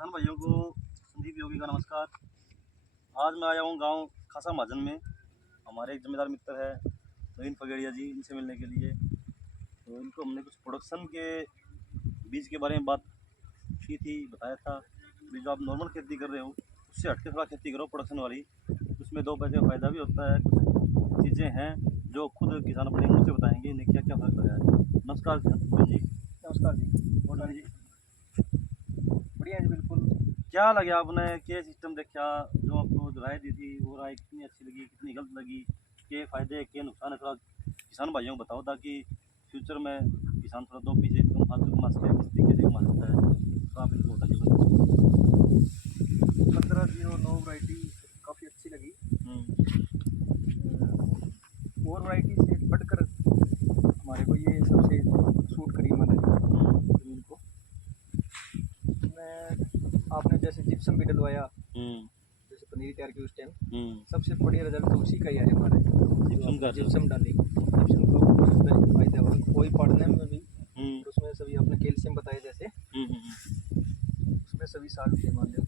किसान भाइयों को संदीप योगी का नमस्कार। आज मैं आया हूँ गांव खासा महाजन में। हमारे एक जमींदार मित्र है नवीन फगेड़िया जी, इनसे मिलने के लिए। तो इनको हमने कुछ प्रोडक्शन के बीज के बारे में बात की थी, बताया था भी जो आप नॉर्मल खेती कर रहे हो उससे हटके थोड़ा खेती करो प्रोडक्शन वाली, उसमें 2 पैसे का फ़ायदा भी होता है। कुछ चीज़ें हैं जो खुद किसान अपने मुँह से बताएंगे इन्हें क्या क्या फ़र्क लगा है। नमस्कार जी। नमस्कार जी। बोला जी, बढ़िया जी, बिल्कुल। क्या लगे आपने क्या सिस्टम देखा, जो आपको जो राय दी थी वो राय कितनी अच्छी लगी कितनी गलत लगी, के फायदे के नुकसान है, थोड़ा किसान भाइयों को बताओ ताकि फ्यूचर में किसान थोड़ा 2 पैसे इनकम फालतू कमा सके, किस तरीके से कमा सकता है, तो आप इनको बताइए। 1509 वैरायटी काफ़ी अच्छी लगी। और वैरायटी से बढ़कर हमारे को ये सबसे सूट करी हमारे ज़मीन को। मैं आपने जैसे जिप्सम भी डलवाया, जैसे पनीर तैयार की उस टाइम सबसे बढ़िया रिजल्ट तो उसी का ही है हमारे। जिप्सम डाली, जिप्सम का फायदा हुआ कोई पढ़ने में भी, उसमें सभी आपने कैल्शियम बताया जैसे उसमें सभी साल के मान लो,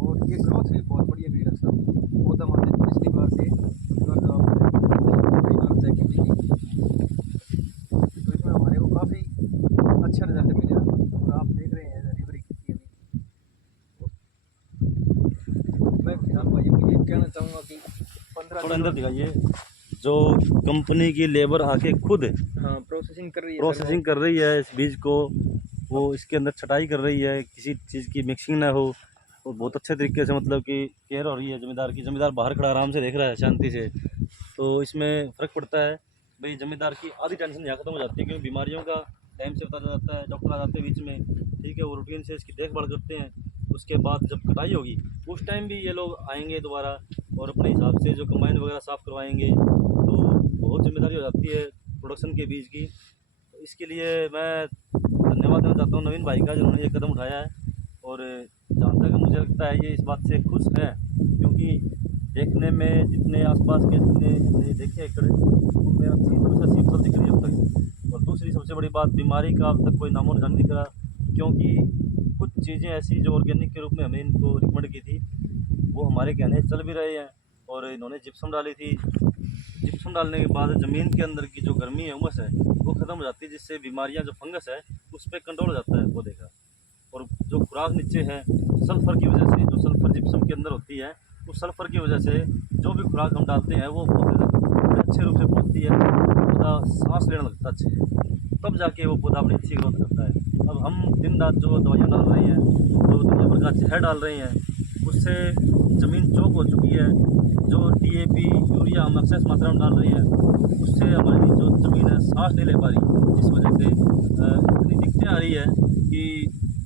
और ये ग्रोथ भी बहुत बढ़िया गई रखा पौधा मान लो पिछली बार से चेक की थी, तो इसमें हमारे को काफ़ी अच्छा रिजल्ट मिला। और आप देख रहे हैं डिलीवरी की अभी। मैं किसान भाइयों को ये कहना चाहूँगा कि 15 थोड़ा अंदर दिखाइए। जो कंपनी की लेबर आके खुद प्रोसेसिंग कर रही है, प्रोसेसिंग कर रही है इस बीज को, वो इसके अंदर छटाई कर रही है, किसी चीज़ की मिक्सिंग ना हो, और बहुत अच्छे तरीके से मतलब कि केयर हो रही है जमींदार की। जमींदार बाहर खड़ा आराम से देख रहा है शांति से, तो इसमें फ़र्क पड़ता है भाई। जमींदार की आधी टेंशन यहाँ खत्म हो जाती है, क्योंकि बीमारियों का टाइम से पता जाता है, डॉक्टर आ जाते हैं बीच में, ठीक है, वो रूटीन से इसकी देखभाल करते हैं। उसके बाद जब कटाई होगी उस टाइम भी ये लोग आएंगे दोबारा और अपने हिसाब से जो कंबाइन वगैरह साफ़ करवाएंगे, तो बहुत जिम्मेदारी हो जाती है प्रोडक्शन के बीज की। तो इसके लिए मैं धन्यवाद देना चाहता हूँ नवीन भाई का, जिन्होंने ये कदम उठाया है। और जहाँ तक मुझे लगता है ये इस बात से खुश हैं, क्योंकि देखने में जितने आसपास के जितने देखे एकड़ उनमें 80% फसल दिख रही है अब तक। और दूसरी सबसे बड़ी बात, बीमारी का अब तक कोई नामो निशान नहीं दिख रहा, क्योंकि कुछ चीज़ें ऐसी जो ऑर्गेनिक के रूप में हमें इनको रिकमेंड की थी वो हमारे कहने से चल भी रहे हैं। और इन्होंने जिप्सम डाली थी, जिप्सम डालने के बाद ज़मीन के अंदर की जो गर्मी है, उमस है, वो ख़त्म हो जाती है, जिससे बीमारियां जो फंगस है उस पर कंट्रोल हो जाता है पौधे का। और जो खुराक नीचे है सल्फ़र की वजह से, जो सल्फ़र जिप्सम के अंदर होती है, उस सल्फ़र की वजह से जो भी खुराक हम डालते हैं वो पौधे तक बड़े अच्छे रूप से पहुँचती है, पौधा सांस लेने लगता है अच्छे से, तब जाके वो पौधा अपनी अच्छी ग्रोथ करता है। अब हम दिन रात जो दवाइयाँ डाल रहे हैं, जो दुनिया भर का जहर डाल रहे हैं, उससे ज़मीन चौक हो चुकी है। जो DAP यूरिया हम एक्सेस मात्रा में डाल रहे हैं, उससे हमारी जो ज़मीन है सांस नहीं ले पा रही, इस वजह से इतनी दिक्कतें आ रही है कि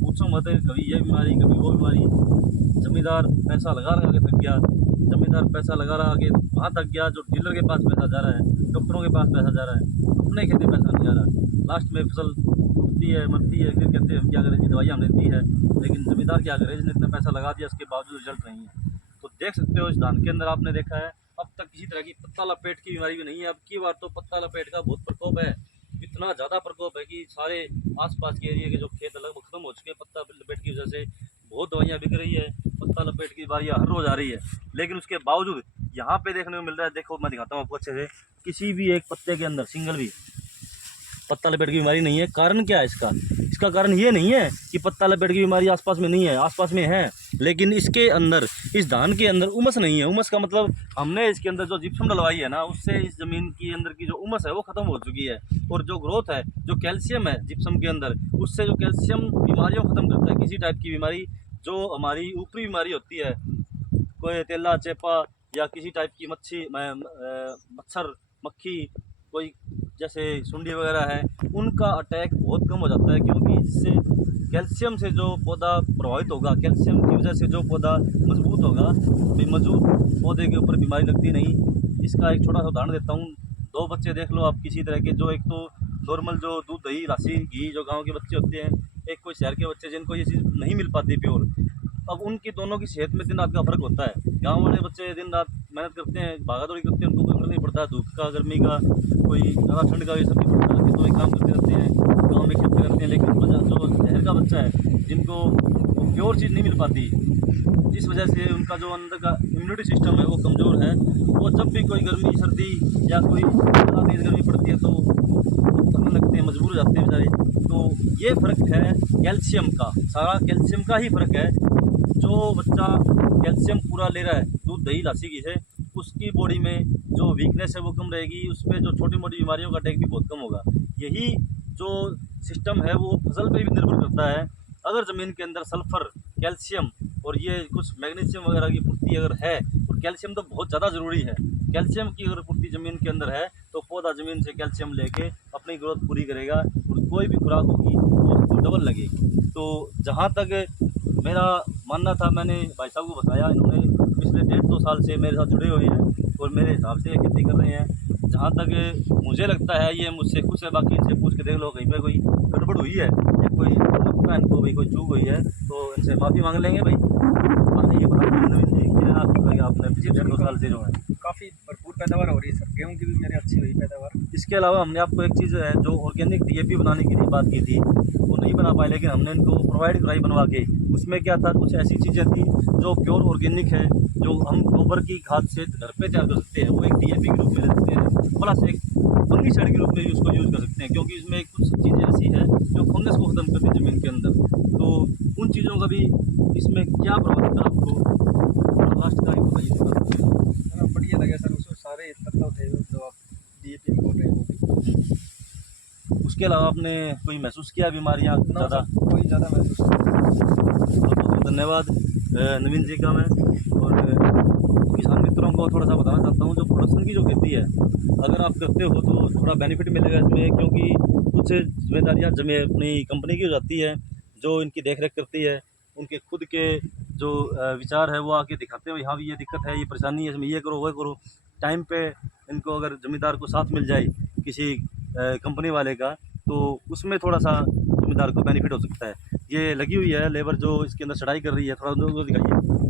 पूछो मत। कभी ये बीमारी कभी वो बीमारी। ज़मींदार पैसा लगा लगा के थक गया, ज़मींदार पैसा लगा लगा के वहाँ तक गया जो डीलर के पास पैसा जा रहा है, डॉक्टरों के पास पैसा जा रहा है, अपने खेती पैसा नहीं जा रहा। लास्ट में फसल उठती है, मरती है, फिर कहते हैं हम क्या करें जी, दवाइयाँ हमने दी है, लेकिन ज़मींदार क्या करे जिसने इतना पैसा लगा दिया, उसके बावजूद रिजल्ट नहीं है। तो देख सकते हो इस धान के अंदर आपने देखा है अब तक किसी तरह की पत्ता लपेट की बीमारी भी नहीं है। अब की बार तो पत्ता लपेट का बहुत प्रकोप है, इतना ज़्यादा प्रकोप है कि सारे आसपास के एरिया के जो खेत लगभग खत्म हो चुके हैं पत्ता लपेट की वजह से। बहुत दवाइयाँ बिक रही है, पत्ता लपेट की बीमारियाँ हर रोज़ आ रही है, लेकिन उसके बावजूद यहाँ पे देखने को मिल रहा है। देखो मैं दिखाता हूँ आपको अच्छे से, किसी भी एक पत्ते के अंदर सिंगल भी पत्ता लपेट की बीमारी नहीं है। कारण क्या है इसका? इसका कारण ये नहीं है कि पत्ता लपेट की बीमारी आसपास में नहीं है, आसपास में है, लेकिन इसके अंदर, इस धान के अंदर उमस नहीं है। उमस का मतलब हमने इसके अंदर जो जिप्सम डलवाई है ना, उससे इस ज़मीन के अंदर की जो उमस है वो ख़त्म हो चुकी है। और जो ग्रोथ है, जो कैल्शियम है जिप्सम के अंदर, उससे जो कैल्शियम बीमारियों को ख़त्म करता है। किसी टाइप की बीमारी जो हमारी ऊपरी बीमारी होती है, कोई तेला चेपा या किसी टाइप की मच्छर मक्खी, कोई जैसे सुंडी वगैरह है, उनका अटैक बहुत कम हो जाता है, क्योंकि इससे कैल्शियम से जो पौधा प्रभावित होगा, कैल्शियम की वजह से जो पौधा मजबूत होगा, मजबूत पौधे के ऊपर बीमारी लगती नहीं। इसका एक छोटा सा उदाहरण देता हूँ। 2 बच्चे देख लो आप किसी तरह के, जो एक तो नॉर्मल जो दूध दही राशि घी जो गाँव के बच्चे होते हैं, एक कोई शहर के बच्चे जिनको ये चीज़ नहीं मिल पाती प्योर। अब उनकी दोनों की सेहत में दिन रात का फ़र्क होता है। गांव वाले बच्चे दिन रात मेहनत करते हैं, भागा दौड़ी करते हैं, उनको कोई फर्क नहीं पड़ता धूप का, गर्मी का, कोई ज़्यादा ठंड का, ये सब नहीं पड़ता, तो एक काम करते रहते हैं, गाँव में खेती करते हैं। लेकिन जो शहर का बच्चा है, जिनको वो प्योर चीज़ नहीं मिल पाती, जिस वजह से उनका जो अंदर का इम्यूनिटी सिस्टम है वो कमज़ोर है। वो जब भी कोई गर्मी सर्दी या कोई ज़्यादा तेज़ गर्मी पड़ती है तो थकने लगते हैं, मजबूर हो जाते हैं बेचारे। तो ये फ़र्क है कैल्शियम का, सारा कैल्शियम का ही फ़र्क है। जो बच्चा कैल्शियम पूरा ले रहा है दूध दही लस्सी की से, उसकी बॉडी में जो वीकनेस है वो कम रहेगी, उस पर जो छोटी मोटी बीमारियों का अटैक भी बहुत कम होगा। यही जो सिस्टम है वो फसल पे भी निर्भर करता है। अगर ज़मीन के अंदर सल्फ़र, कैल्शियम और ये कुछ मैग्नीशियम वगैरह की पूर्ति अगर है, और कैल्शियम तो बहुत ज़्यादा ज़रूरी है, कैल्शियम की अगर पूर्ति ज़मीन के अंदर है तो पौधा ज़मीन से कैल्शियम लेके अपनी ग्रोथ पूरी करेगा और कोई भी खुराक होगी वो उसको डबल लगेगी। तो जहाँ तक मेरा मानना था, मैंने भाई साहब को बताया, इन्होंने पिछले 1.5-2 साल से मेरे साथ जुड़े हुए हैं और मेरे हिसाब से खेती कर रहे हैं। जहाँ तक मुझे लगता है ये मुझसे खुश है, बाकी इनसे पूछ के देख लो कहीं पे कोई गड़बड़ हुई है या कोई इनको भाई कोई चूक हुई है तो इनसे माफ़ी मांग लेंगे भाई। आपने ये बता दीजिए नवीन जी, क्या आपने पिछले 2 साल से जो है काफ़ी भरपूर पैदावार हो रही है सर, गेहूँ की भी मेरे अच्छी हुई पैदावार। इसके अलावा हमने आपको एक चीज़ है जो ऑर्गेनिक डीएपी बनाने की बात की थी, वो नहीं बना पाए, लेकिन हमने इनको प्रोवाइड कराई बनवा के। उसमें क्या था, कुछ ऐसी चीज़ें थी जो प्योर ऑर्गेनिक है, जो हम गोबर की खाद से घर पे तैयार कर सकते हैं, वो एक डीएपी के रूप में ले सकते हैं, प्लस एक फंगिसाइड के रूप में भी उसको यूज़ कर सकते हैं, क्योंकि इसमें कुछ चीज़ें ऐसी हैं जो फंगस को ख़त्म करती है ज़मीन के अंदर। तो उन चीज़ों का भी इसमें क्या प्रभाव था आपको लास्ट का ही बताइए। बढ़िया लगा सर, उसमें सारे तत्व थे जो आप डीएपी में बोल रहे हैं वो भी। उसके अलावा आपने कोई महसूस किया बीमारियाँ ज़्यादा? कोई ज़्यादा महसूस नहीं। बहुत बहुत धन्यवाद नवीन जी का मैं। और किसान मित्रों को थोड़ा सा बताना चाहता हूँ, जो प्रोडक्शन की जो खेती है अगर आप करते हो तो थोड़ा बेनिफिट मिलेगा इसमें, क्योंकि कुछ जिम्मेदारियाँ अपनी कंपनी की हो जाती है जो इनकी देख रेख करती है। उनके खुद के जो विचार है वो आके दिखाते हैं, यहाँ भी ये दिक्कत है, ये परेशानी है, इसमें ये करो वो करो। टाइम पे इनको अगर ज़मींदार को साथ मिल जाए किसी कंपनी वाले का, तो उसमें थोड़ा सा ज़मींदार को बेनिफिट हो सकता है। ये लगी हुई है लेबर जो इसके अंदर चढ़ाई कर रही है, थोड़ा उनको दिखाइए।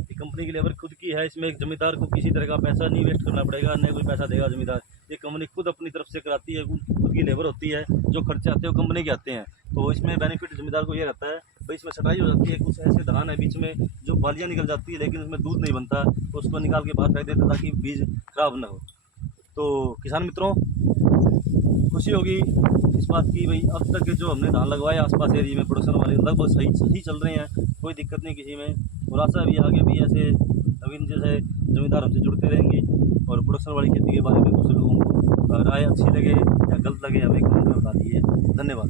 ये कंपनी की लेबर खुद की है, इसमें एक ज़मींदार को किसी तरह का पैसा नहीं वेस्ट करना पड़ेगा, न कोई पैसा देगा ज़मींदार। ये कंपनी खुद अपनी तरफ से कराती है, खुद की लेबर होती है, जो खर्चे आते हैं वो कंपनी के आते हैं। तो इसमें बेनिफिट ज़मींदार को ये रहता है भाई, इसमें छटाई हो जाती है, कुछ ऐसे धान है बीच में जो बालियाँ निकल जाती है लेकिन उसमें दूध नहीं बनता, तो उसको निकाल के बाहर फेंक देते हैं ताकि बीज खराब ना हो। तो किसान मित्रों, खुशी होगी इस बात की भाई, अब तक जो हमने धान लगवाए आसपास एरिया में प्रोडक्शन वाले लगभग सही चल रहे हैं, कोई दिक्कत नहीं किसी में। और आशा भी आगे भी ऐसे नवीन जैसे ज़मींदार हमसे जुड़ते रहेंगे और प्रोडक्शन वाली खेती के बारे में कुछ लोगों को राय अच्छी लगे या गलत लगे हमें कमेंट में बता दीजिए। धन्यवाद।